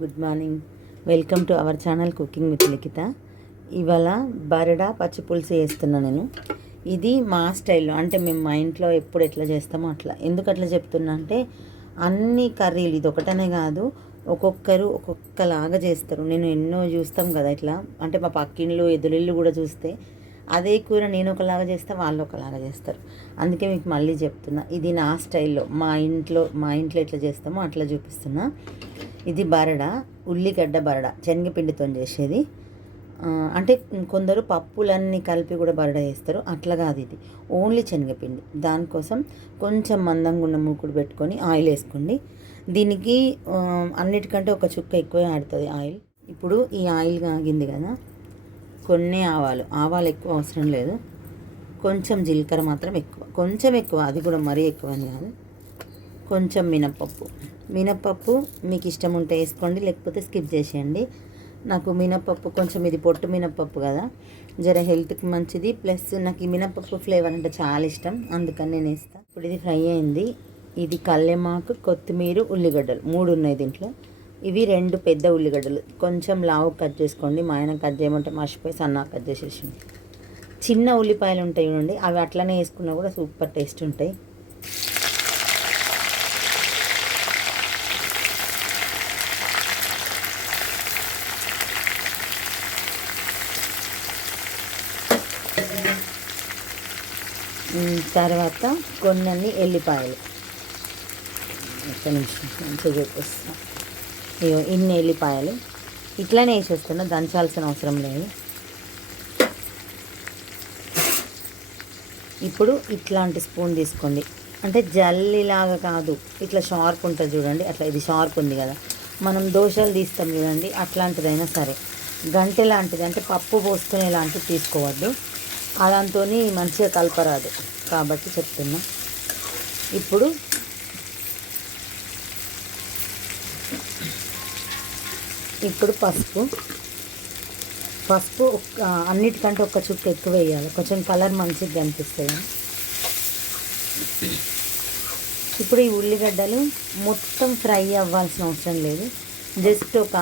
Good morning. Welcome to our channel cooking with Likhita. ఇవాళ బరడా పచ్చి పులుసు చేస్తున్నా నేను. ఇది మా స్టైల్లో, అంటే మేము మా ఇంట్లో ఎప్పుడు ఎట్లా చేస్తామో అట్లా. ఎందుకు అట్లా చెప్తున్నా అంటే అన్ని కర్రీలు ఇది ఒకటనే కాదు, ఒక్కొక్కరు ఒక్కొక్కలాగా చేస్తారు. నేను ఎన్నో చూస్తాం కదా ఇట్లా, అంటే మా పక్కిళ్ళు ఎదురిళ్ళు కూడా చూస్తే అదే కూర నేను ఒకలాగా చేస్తా, వాళ్ళు ఒకలాగా చేస్తారు. అందుకే మీకు మళ్ళీ చెప్తున్నా, ఇది నా స్టైల్లో మా ఇంట్లో ఎట్లా చేస్తామో అట్లా చూపిస్తున్నా. ఇది బరడ, ఉల్లిగడ్డ బరడ, శనగపిండితో చేసేది. అంటే కొందరు పప్పులన్నీ కలిపి కూడా బరడ చేస్తారు, అట్లా కాదు. ఇది ఓన్లీ శనగపిండి. దానికోసం కొంచెం మందంగా ఉన్న మూకుడు పెట్టుకొని ఆయిల్ వేసుకోండి. దీనికి అన్నిటికంటే ఒక చుక్క ఎక్కువ ఆడుతుంది ఆయిల్. ఇప్పుడు ఈ ఆయిల్ ఆగింది కదా, కొన్ని ఆవాలు ఎక్కువ అవసరం లేదు, కొంచెం జీలకర్ర మాత్రం ఎక్కువ, కొంచెం ఎక్కువ, అది కూడా మరీ ఎక్కువ అని కాదు. కొంచెం మినప్పప్పు మీకు ఇష్టం ఉంటే వేసుకోండి, లేకపోతే స్కిప్ చేసేయండి. నాకు మినప్పప్పు కొంచెం, ఇది పొట్టు మినప్పప్పు కదా, జర హెల్త్కి మంచిది, ప్లస్ నాకు ఈ మినప్పప్పు ఫ్లేవర్ అంటే చాలా ఇష్టం, అందుకని నేను వేస్తాను. ఇప్పుడు ఇది ఫ్రై అయింది. ఇది కల్లెమాకు, కొత్తిమీర, ఉల్లిగడ్డలు 3 ఉన్నాయి దీంట్లో. ఇవి 2 పెద్ద ఉల్లిగడ్డలు, కొంచెం లావు కట్ చేసుకోండి. మా ఆయన కట్ చేయమంటే మర్చిపోయి సన్నగా కట్ చేసేసింది. చిన్న ఉల్లిపాయలు ఉంటాయి చూడండి, అవి అట్లనే వేసుకున్నా కూడా సూపర్ టేస్ట్ ఉంటాయి. తర్వాత కొన్ని ఎల్లిపాయలు, ఒక్క నిమిషం మంచిగా చూపిస్తాను. ఇగో ఇన్ని ఎల్లిపాయలు ఇట్లానే వేసేస్తున్నా, దంచాల్సిన అవసరం లేదు. ఇప్పుడు ఇట్లాంటి స్పూన్ తీసుకోండి, అంటే జల్లిలాగా కాదు, ఇట్లా షార్ప్ ఉంటుంది చూడండి, అట్లా ఇది షార్ప్ ఉంది కదా, మనం దోశలు తీస్తాం చూడండి, అట్లాంటిదైనా సరే. గంటె లాంటిది, అంటే పప్పు పోసుకునే లాంటిది తీసుకోవద్దు, దాంతో మంచిగా కలపరాదు, కాబట్టి చెప్తున్నా. ఇప్పుడు పసుపు అన్నిటికంటే ఒక చుక్క ఎక్కువ వేయాలి, కొంచెం కలర్ మంచిగా కనిపిస్తుంది. ఇప్పుడు ఈ ఉల్లిగడ్డలు మొత్తం ఫ్రై అవ్వాల్సిన అవసరం లేదు, జస్ట్ ఒక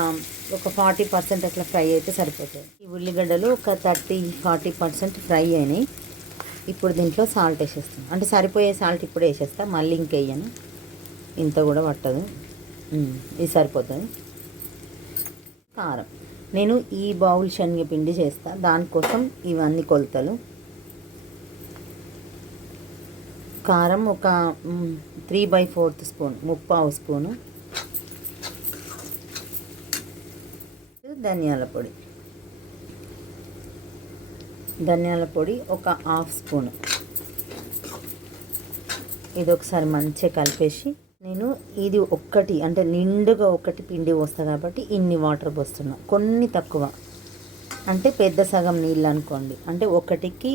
40% అట్లా ఫ్రై అయితే సరిపోతుంది. ఈ ఉల్లిగడ్డలు ఒక 30-40% ఫ్రై అయినాయి. ఇప్పుడు దీంట్లో సాల్ట్ వేసేస్తాను, అంటే సరిపోయే సాల్ట్ ఇప్పుడు వేసేస్తా, మళ్ళీ ఇంకేయను, ఇంత కూడా పట్టదు, ఇది సరిపోతుంది. కారం, నేను ఈ బౌల్ శనగపిండి చేస్తా, దానికోసం ఇవన్నీ కొలతలు. కారం ఒక 3/4 స్పూన్, 3/4 స్పూను. ధనియాల పొడి ఒక 1/2 స్పూను. ఇది ఒకసారి మంచిగా కలిపేసి, నేను ఇది అంటే నిండుగా ఒకటి పిండి పోస్తాను కాబట్టి ఇన్ని వాటర్ పోస్తున్నా, కొన్ని తక్కువ, అంటే పెద్ద సగం నీళ్ళు అనుకోండి, అంటే 1కి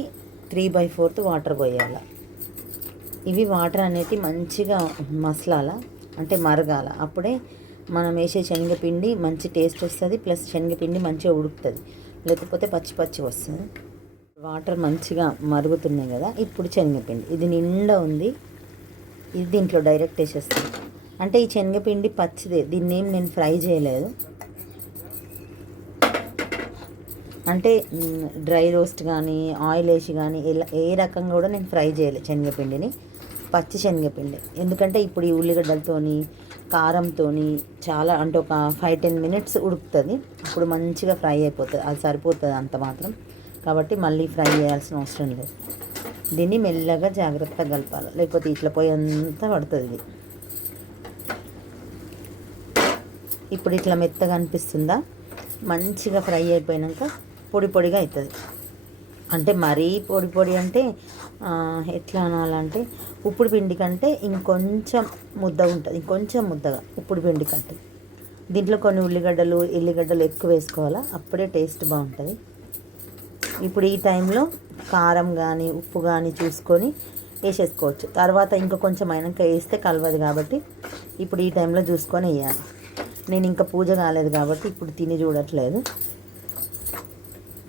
3/4 వాటర్ పోయాలి. ఇవి వాటర్ అనేది మంచిగా మసలాల, అంటే మరగాల, అప్పుడే మనం వేసే శనగపిండి మంచి టేస్ట్ వస్తుంది, ప్లస్ శనగపిండి మంచిగా ఉడుకుతుంది, లేకపోతే పచ్చి వస్తుంది. వాటర్ మంచిగా మరుగుతున్నాయి కదా, ఇప్పుడు శనగపిండి ఇది నిండా ఉంది, ఇది దీంట్లో డైరెక్ట్ వేసేస్తాను. అంటే ఈ శనగపిండి పచ్చిదే, దీన్ని ఏం నేను ఫ్రై చేయలేదు, అంటే డ్రై రోస్ట్ కానీ ఆయిల్ వేసి కానీ ఏ రకంగా కూడా నేను ఫ్రై చేయలేదు శనగపిండిని, పచ్చి శనగపిండి. ఎందుకంటే ఇప్పుడు ఈ ఉల్లిగడ్డలతోని కారంతో చాలా, అంటే ఒక 5-10 మినిట్స్ ఉడుకుతుంది, అప్పుడు మంచిగా ఫ్రై అయిపోతుంది, అది సరిపోతుంది అంత మాత్రం, కాబట్టి మళ్ళీ ఫ్రై చేయాల్సిన అవసరం లేదు. దీన్ని మెల్లగా జాగ్రత్తగా కలపాలి, లేకపోతే ఇట్లా పోయి అంతా పడుతుంది ఇది. ఇప్పుడు ఇట్లా మెత్తగా అనిపిస్తుందా, మంచిగా ఫ్రై అయిపోయాక పొడిగా అవుతుంది. అంటే మరీ పొడి అంటే ఎట్లా అనాలంటే ఉప్పుడు పిండి కంటే ఇంకొంచెం ముద్దగా ఉంటుంది, ఇంకొంచెం ముద్దగా ఉప్పుడు పిండి కంటే. దీంట్లో కొన్ని ఎల్లిగడ్డలు ఎక్కువ వేసుకోవాలా, అప్పుడే టేస్ట్ బాగుంటుంది. ఇప్పుడు ఈ టైంలో కారం కానీ ఉప్పు కానీ చూసుకొని వేసేసుకోవచ్చు, తర్వాత ఇంకా కొంచెం అయినాక వేస్తే కలవదు, కాబట్టి ఇప్పుడు ఈ టైంలో చూసుకొని వేయాలి. నేను ఇంకా పూజ కాలేదు కాబట్టి ఇప్పుడు తిని చూడట్లేదు.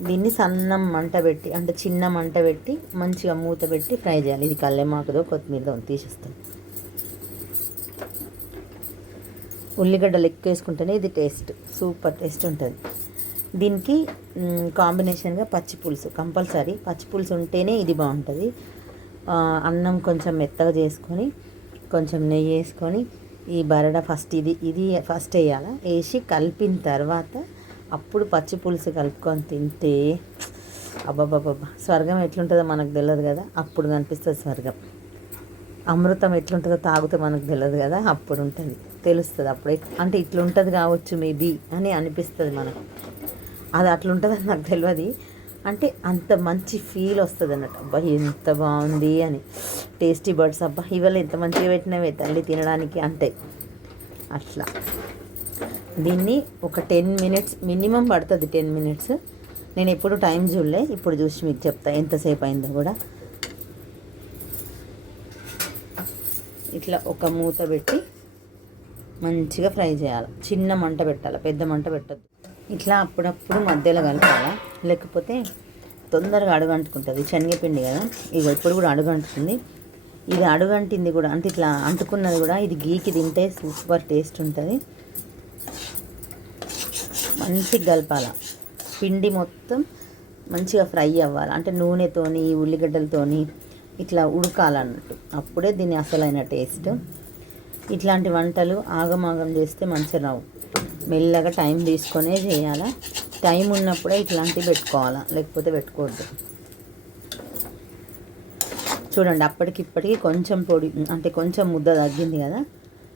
దీన్ని సన్నం మంట పెట్టి, అంటే చిన్న మంట పెట్టి మంచిగా మూత పెట్టి ఫ్రై చేయాలి. ఇది కల్లెమాకుదో కొత్తిమీరదో తీసేస్తాను. ఉల్లిగడ్డలు ఎక్కువ వేసుకుంటేనే ఇది టేస్ట్, సూపర్ టేస్ట్ ఉంటుంది. దీనికి కాంబినేషన్గా పచ్చి పులుసు కంపల్సరీ, పచ్చి పులుసు ఉంటేనే ఇది బాగుంటుంది. అన్నం కొంచెం మెత్తగా చేసుకొని కొంచెం నెయ్యి వేసుకొని ఈ బరడా ఫస్ట్ ఇది ఫస్ట్ వేయాలి. వేసి కలిపిన తర్వాత అప్పుడు పచ్చి పులుసు కలుపుకొని తింటే అబ్బాబ్బాబ్బా స్వర్గం ఎట్లుంటుందో మనకు తెలియదు కదా, అప్పుడు కనిపిస్తుంది స్వర్గం. అమృతం ఎట్లుంటుందో తాగితే మనకు తెలియదు కదా, అప్పుడు ఉంటుంది, తెలుస్తుంది అప్పుడే. అంటే ఇట్లుంటుంది కావచ్చు మేబీ అని అనిపిస్తుంది మనకు. అది అట్లుంటుందని నాకు తెలియదు. అంటే అంత మంచి ఫీల్ వస్తుంది అన్నట్టు. అబ్బా ఎంత బాగుంది అని, టేస్టీ బర్డ్స్ అబ్బా ఇవాళ ఎంత మంచిగా పెట్టినవే తల్లి తినడానికి అంటే అట్లా. దీన్ని ఒక 10 minutes మినిమం పడుతుంది. 10 minutes. నేను ఎప్పుడు టైం చూడలే, ఇప్పుడు చూసి మీకు చెప్తా ఎంతసేపు అయిందో కూడా. ఇట్లా ఒక మూత పెట్టి మంచిగా ఫ్రై చేయాలి. చిన్న మంట పెట్టాలి, పెద్ద మంట పెట్టద్దు. ఇట్లా అప్పుడప్పుడు మధ్యలో కలపాలి, లేకపోతే తొందరగా అడుగంటుకుంటుంది. శనగపిండి కదా, ఇక ఇప్పుడు కూడా అడుగంటుతుంది. ఇది అడుగంటింది కూడా, అంటే ఇట్లా అంటుకున్నది కూడా ఇది గీకి తింటే సూపర్ టేస్ట్ ఉంటుంది. మంచిగా కలపాల, పిండి మొత్తం మంచిగా ఫ్రై అవ్వాలి. అంటే నూనెతోని ఉల్లిగడ్డలతోని ఇట్లా ఉడకాలన్నట్టు, అప్పుడే దీని అసలైన టేస్ట్. ఇట్లాంటి వంటలు ఆగమాగం చేస్తే మంచిగా రావు. మెల్లగా టైం తీసుకొనే చేయాలా. టైం ఉన్నప్పుడే ఇట్లాంటివి పెట్టుకోవాలా, లేకపోతే పెట్టుకోవద్దు. చూడండి అప్పటికిప్పటికి కొంచెం పొడి, అంటే కొంచెం ముద్ద తగ్గింది కదా,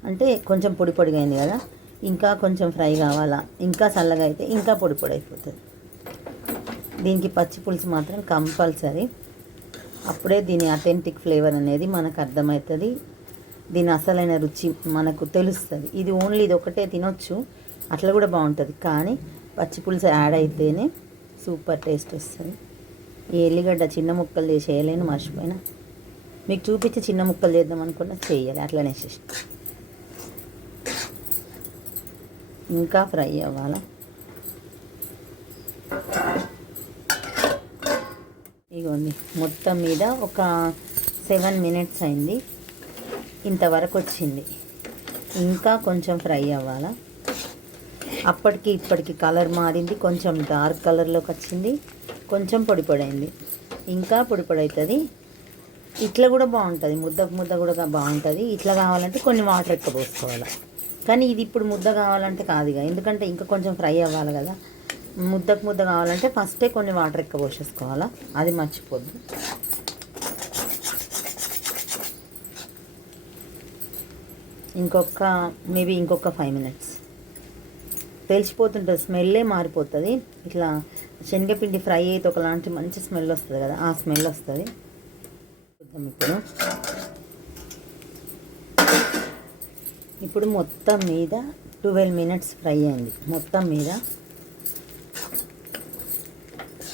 అంటే కొంచెం పొడి పొడిగా అయింది కదా. ఇంకా కొంచెం ఫ్రై కావాలా, ఇంకా చల్లగా అయితే ఇంకా పొడి పొడి అయిపోతుంది. దీనికి పచ్చి పులుసు మాత్రం కంపల్సరీ. అప్పుడే దీని అథెంటిక్ ఫ్లేవర్ అనేది మనకు అర్థమవుతుంది, దీని అసలైన రుచి మనకు తెలుస్తుంది. ఇది ఓన్లీ ఇది ఒకటే తినొచ్చు, అట్లా కూడా బాగుంటుంది. కానీ పచ్చి పులుసు యాడ్ అయితేనే సూపర్ టేస్ట్ వస్తుంది. ఈ ఎల్లిగడ్డ చిన్న ముక్కలు చేసి వేయలేను, మర్చిపోయినా. మీకు చూపించి చిన్న ముక్కలు చేద్దాం అనుకున్నా చేయాలి, అట్లనే చేసి. ఇంకా ఫ్రై అవ్వాలా. ఇగోండి మొత్తం మీద ఒక 7 minutes అయింది, ఇంతవరకు వచ్చింది. ఇంకా కొంచెం ఫ్రై అవ్వాలా. అప్పటికి ఇప్పటికి కలర్ మారింది, కొంచెం డార్క్ కలర్లోకి వచ్చింది, కొంచెం పొడి పొడి అయింది. ఇంకా పొడి పొడి అవుతుంది. ఇట్లా కూడా బాగుంటుంది, ముద్ద ముద్ద కూడా బాగుంటుంది. ఇట్లా కావాలంటే కొన్ని వాటర్ ఎక్కువ పోసుకోవాలి. కానీ ఇది ఇప్పుడు ముద్ద కావాలంటే కాదుగా, ఎందుకంటే ఇంకా కొంచెం ఫ్రై అవ్వాలి కదా. ముద్దకు ముద్ద కావాలంటే ఫస్టే కొన్ని వాటర్ ఎక్కువ పోసేసుకోవాలా, అది మర్చిపోద్దు. మేబీ ఇంకొక 5 minutes. తెలిసిపోతుంటుంది, స్మెల్లే మారిపోతుంది. ఇట్లా శనగపిండి ఫ్రై అయితే ఒకలాంటి మంచి స్మెల్ వస్తుంది కదా, ఆ స్మెల్ వస్తుంది. చూద్దాం ఇప్పుడు మొత్తం మీద 12 minutes ఫ్రై అయింది. మొత్తం మీద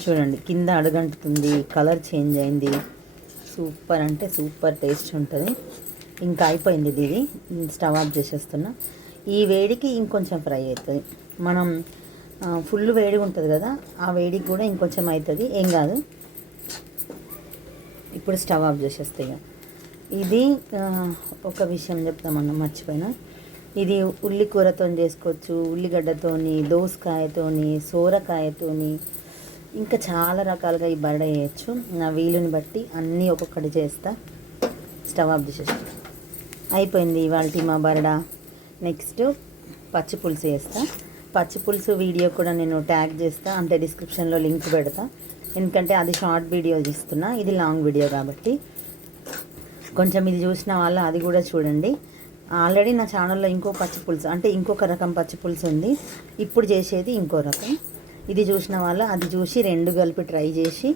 చూడండి కింద అడుగంటుతుంది, కలర్ చేంజ్ అయింది. సూపర్ అంటే సూపర్ టేస్ట్ ఉంటుంది. ఇంకా అయిపోయింది ఇది, స్టవ్ ఆఫ్ చేసేస్తున్నా. ఈ వేడికి ఇంకొంచెం ఫ్రై అవుతుంది. మనం ఫుల్ వేడిగా ఉంటుంది కదా, ఆ వేడికి కూడా ఇంకొంచెం అవుతుంది, ఏం కాదు. ఇప్పుడు స్టవ్ ఆఫ్ చేసేస్తాయి. ఇది ఒక విషయం చెప్తామన్నా మర్చిపోయినా, ఇది ఉల్లి కూరతో చేసుకోవచ్చు, ఉల్లిగడ్డతోని, దోసకాయతోని, సోరకాయతోని, ఇంకా చాలా రకాలుగా ఈ బరడ వేయచ్చు. నా వీలుని బట్టి అన్నీ ఒక్కొక్కటి చేస్తా. స్టవ్ ఆఫ్ చేసేస్తా. అయిపోయింది ఇవాళ మా బరడ. నెక్స్ట్ పచ్చి పులుసు వేస్తా. పచ్చి పులుసు వీడియో కూడా నేను ట్యాగ్ చేస్తా, అంటే డిస్క్రిప్షన్లో లింక్ పెడతా. ఎందుకంటే అది షార్ట్ వీడియో తీస్తున్నా, ఇది లాంగ్ వీడియో కాబట్టి కొంచెం ఇది చూసిన వాళ్ళు అది కూడా చూడండి. ఆల్రెడీ నా ఛానల్లో ఇంకో పచ్చి పులుసు, అంటే ఇంకొక రకం పచ్చి పులుసు ఉంది, ఇప్పుడు చేసేది ఇంకో రకం. ఇది చూసిన వాళ్ళు అది చూసి 2 కలిపి ట్రై చేసి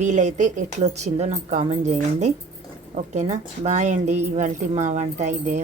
వీలైతే ఎట్లొచ్చిందో నాకు కామెంట్ చేయండి. ఓకేనా? బాయ్ అండి. ఇవాళ మా వంట ఇదే.